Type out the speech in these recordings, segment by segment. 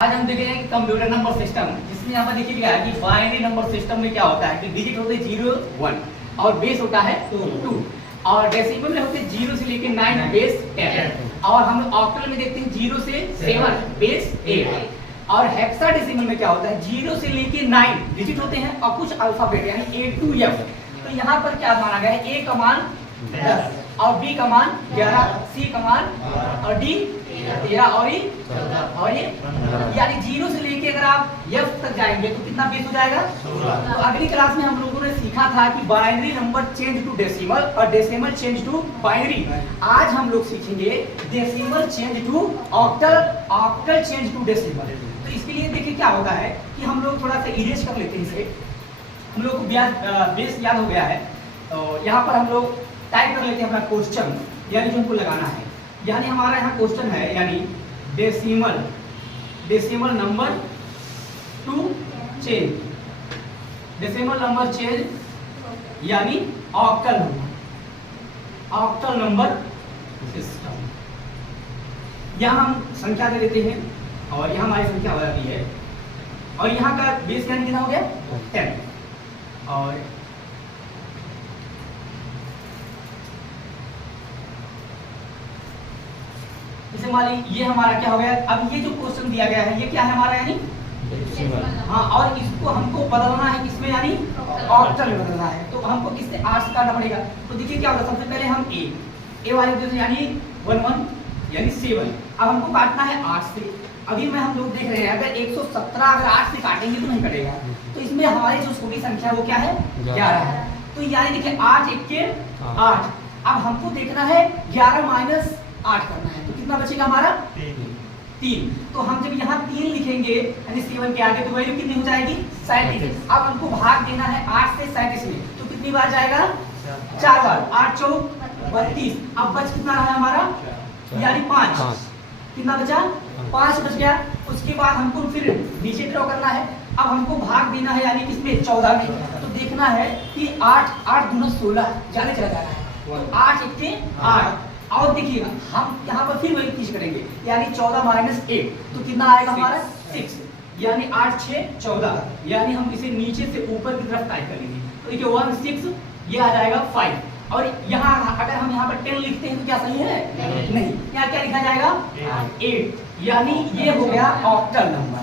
आज हम देखेंगे कि कंप्यूटर नंबर सिस्टम, जिसमें यहाँ पर देखिए गया है कि बाइनरी नंबर सिस्टम में क्या होता है कि डिजिट होते हैं 0 1 और बेस होता है 2 और डेसिमल में होते हैं 0 से लेके 9 बेस 10 और हम ऑक्टल में देखते हैं 0 से 7 बेस 8 और हेक्साडेसिमल में क्या होता है 0 से लेके 9 डिजिट होते हैं और कुछ अल्फाबेट यानी A to F। तो यहाँ पर क्या माना गया है, A का मान 10 और B का मान 11, C का मान और D 13 और ये यानी 0 से लेके अगर आप F तक जाएंगे तो कितना बेस हो जाएगा 16। तो अगली क्लास में हम लोगों ने सीखा था कि binary number change to decimal और डेसिमल चेंज टू बाइनरी। आज हम लोग सीखेंगे decimal change to octal, octal change to decimal. तो इसके लिए देखिए क्या होता है कि हम लोग थोड़ा सा इरेज कर लेते हैं इसे। हम लोग को बेस याद हो गया है, तो यहाँ पर हम लोग टाइप कर लेते हैं अपना क्वेश्चन, यानी जो हमको लगाना है। यानी हमारा यहाँ क्वेश्चन है यानी decimal, decimal number to change, decimal number change यानी octal number, octal number system. यहाँ हम संख्या दे देते हैं और यहाँ हमारी संख्या हो जाती है और यहाँ का बेस यानी कितना हो गया 10 और इसे मान ली ये हमारा क्या हो गया। अब ये जो क्वेश्चन दिया गया है ये क्या है हमारा यानी हाँ, और इसको हमको बदलना है किसमें यानी ऑक्टल में बदलना है। तो हमको किससे 8 से काटना पड़ेगा। तो देखिए क्या होगा, सबसे पहले हम ए वाले जो यानी 11 यानी 7, अब हमको काटना है 8 से। अभी में हम लोग देख रहे हैं अगर 117 अगर 8 से काटेंगे तो नहीं कटेगा, तो इसमें हमारी जो छोटी संख्या वो क्या है 11 है। तो यानी देखिए 8 1 के 8। अब हमको देखना है 11 माइनस 8 करना है, तो कितना बचेगा हमारा 3। तो हम जब यहाँ 3 लिखेंगे यानी 7 के आगे तो वैल्यू कितनी हो जाएगी 37। अब हमको भाग देना है 8 से 37 में, तो कितनी बार जाएगा 4 बार। 8 चौक 32। अब बच कितना रहा है हमारा यानी 5। कितना बचा 5 बच गया। उसके बाद हमको फिर नीचे ड्रॉ करना है। अब हमको भाग देना है यानी किसमें 14 में। तो देखना है कि 8 दूना 16 ज्यादा चला जा रहा है, 8 1 के 8। और देखिएगा हम यहाँ पर फिर वही चीज करेंगे यानी 14 माइनस 8 तो कितना आएगा हमारा 6 यानी 8 6 14 यानी हम इसे नीचे से ऊपर की तरफ टाइप करेंगे। तो देखिए 1 6 ये आ जाएगा 5 और यहाँ अगर हम यहाँ पर 10 लिखते हैं तो क्या सही है नहीं, यहाँ क्या लिखा जाएगा 8 यानी ये हो गया ऑक्टल नंबर,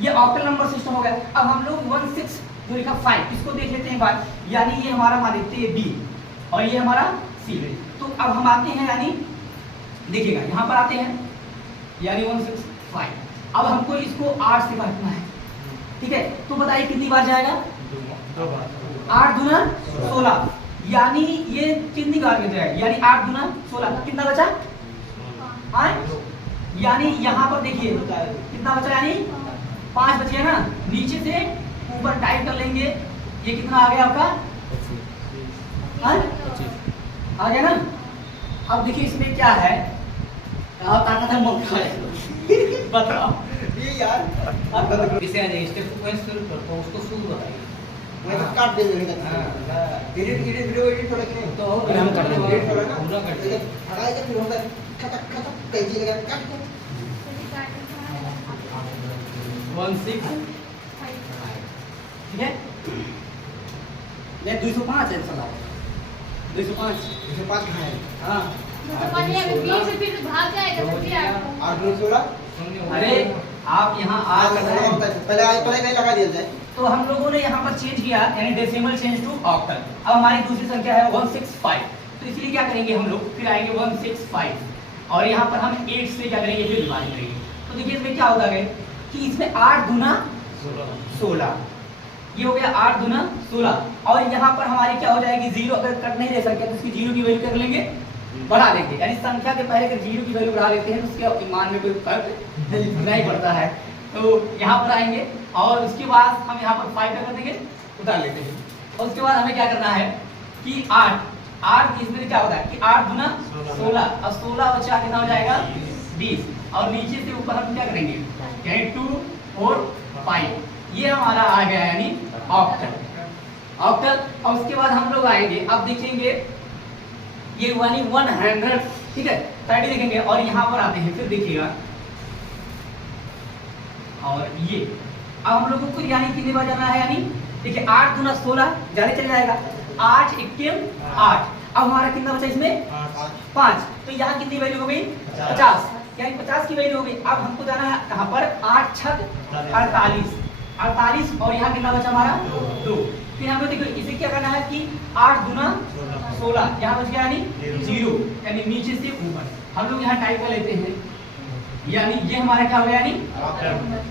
ये ऑक्टल नंबर सिस्टम हो गया। अब हम लोग 1 6 जो लिखा 5 इसको देख लेते हैं बात, यानी ये हमारा मान लेते हैं बी और ये हमारा सी। तो अब हम आते हैं यानी देखिएगा यहाँ पर आते हैं यानी 1 6 5। अब हमको इसको 8 से काटना है, ठीक है। तो बताइए कितनी बार जाएगा 8 दूना 16 यानी ये कितनी बार में जाएगा यानी 8 दूना 16 कितना बचा 5। यानी यहाँ पर देखिए कितना बचा यानी 5 बच गया ना। नीचे से ऊपर टाइप कर लेंगे, ये कितना आ गया आपका आ गया ना। अब देखिए इसमें क्या है ताकत है बताओ ये यार इसे स्टेप सीक्वेंस तो उसको शुरू बताइए। मैं तो काट दे देंगे एडिट वीडियो एडिट थोड़ा कि तो हम कर देंगे पूरा कर देंगे हटाएगा फिर हम खटक खटक तेजी लगा काट के 1 6 ठीक है। ले 205 है चलाओ 205 कहाँ है हाँ से फिर भाग जाएगा 8 अरे आप यहाँ आ पहले नहीं लगा दिया जाए। तो हम लोगों ने यहाँ पर चेंज किया यानी डेसिमल चेंज टू ऑक्टल। अब हमारी दूसरी संख्या है 165, तो इसलिए क्या करेंगे हम लोग फिर आएंगे 165 और यहाँ पर हम 8 से क्या करेंगे फिर डिवाइड करेंगे। तो देखिए इसमें क्या होता है कि इसमें 8 दूना 16 ये हो गया 8 दूना 16 और यहाँ पर हमारी क्या हो जाएगी 0 अगर कट नहीं दे सकते तो उसकी 0 की वैल्यू कर लेंगे बढ़ा देंगे, यानी संख्या के पहले अगर 0 की वैल्यू बढ़ा लेते हैं तो उसके मान में कोई फर्क नहीं पड़ता है। तो यहाँ पर आएंगे और उसके बाद हम यहाँ पर 5 कर देंगे उतार लेते हैं। और उसके बाद हमें क्या करना है कि 8 इसमें क्या होता है कि 8 दूना 16 और 16 बचा कितना हो जाएगा 20 और नीचे से ऊपर हम क्या करेंगे यानी 2 4 5 ये हमारा आ गया यानी ऑक्टल। और उसके बाद हम लोग आएंगे अब देखेंगे ये यानी 100 ठीक है 30 देखेंगे और यहाँ पर आते हैं फिर देखिएगा और ये। अब हम लोगों को यानी कितनी बार जाना है, यानी देखिए 8 दूना 16 जाने चल जाएगा, 8 1 8। अब हमारा कितना बचा इसमें 5, तो यहाँ कितनी वैल्यू हो गई 50, यानी 50 की वैल्यू हो गई। अब हमको जाना है कहाँ पर, 8 छक 48 और यहाँ कितना बचा हमारा 2। फिर हमें देखो इसे क्या करना है कि 8 दूना 16, यहाँ बच गया यानी 0, यानी नीचे से ऊपर हम लोग यहाँ टाइप कर लेते हैं, यानी ये हमारा क्या हो गया, यानी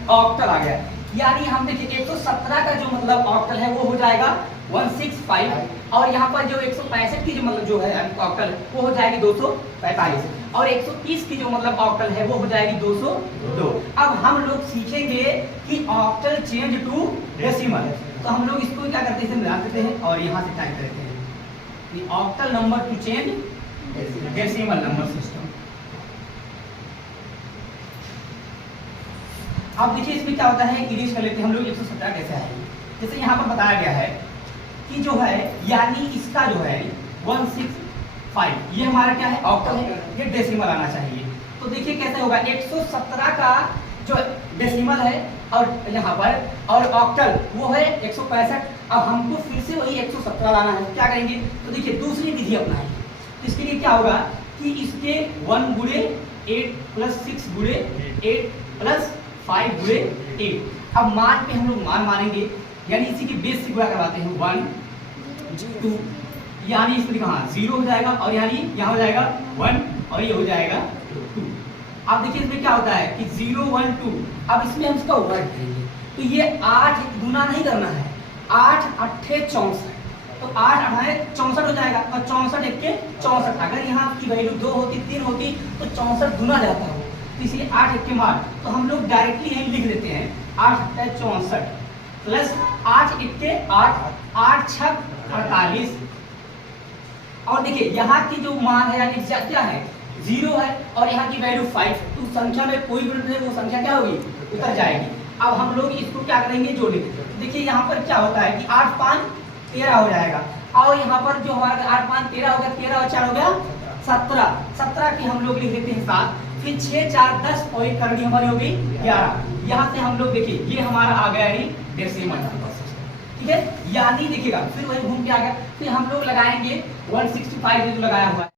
ऑक्टल आ गया। यानी हम देखिए 117 का जो मतलब ऑक्टल है वो हो जाएगा 165, और यहाँ पर जो 165 की जो मतलब जो है यानी ऑक्टल वो हो जाएगी 245, और 130 की जो मतलब ऑक्टल है वो हो जाएगी 202। अब हम लोग सीखेंगे कि ऑक्टल चेंज टू डेसिमल, तो हम लोग इसको क्या करते हैं, मिला देते हैं और यहाँ से टाइप करते हैं octal number to change decimal number system. अब देखिए इसमें क्या होता है, इरेज कर लेते हैं हम लोग 117 कैसे आएगी। जैसे यहाँ पर बताया गया है कि जो है यानी इसका जो है 165 ये हमारा क्या है, ऑक्टल है, ये डेसिमल आना चाहिए। तो देखिए कैसे होगा, 117 का जो डेसिमल है और यहाँ पर और ऑक्टल वो है 165। अब हमको फिर से वही 117 लाना है, क्या करेंगे, तो देखिए दूसरी विधि अपनाएंगे। तो इसके लिए क्या होगा कि इसके 1 गुणे 8 प्लस 6 गुणे 8 प्लस 5 गुणे 8। अब मान पे हम लोग मान मानेंगे, यानी इसी के बेस से गुणा करवाते हैं 1 2, यानी इसमें कहा 0 हो जाएगा और यानी यहाँ हो जाएगा 1 और ये हो जाएगा 2। अब देखिए इसमें क्या होता है कि 0 1 2, अब इसमें हम इसका वर्ग करेंगे, तो ये 8 गुना नहीं करना है, 8 8 64, तो 8 8 64 हो जाएगा, और 64 1 के 64। अगर यहाँ की वैल्यू 2 होती 3 होती तो 64 गुना जाता हो, तो इसलिए 8 1 के मार, तो हम लोग डायरेक्टली यही लिख देते हैं 8 8 64 प्लस 8 1 के 8 8 6 48। और देखिए यहाँ की जो मान है यानी क्या है 0 है और यहाँ की वैल्यू 5, तो संख्या में कोई भी नहीं, वो संख्या क्या होगी, उतर जाएगी। अब हम लोग इसको क्या करेंगे, जोड़ेंगे। देखिए यहाँ पर क्या होता है कि 8 5 13 हो जाएगा, और यहाँ पर जो हमारा 8 5 13 हो गया, 13 और 4 हो गया 17, 17 की हम लोग लिख देते हैं 7, फिर 6 4 10 और एक करनी हमारी हो गई 11। यहाँ से हम लोग देखिए ये हमारा आ गया यानी डेसिमल नंबर सिस्टम, ठीक है। यानी देखिएगा फिर वही घूम के आ गया, फिर हम लोग लगाएंगे 165 जो लगाया हुआ है।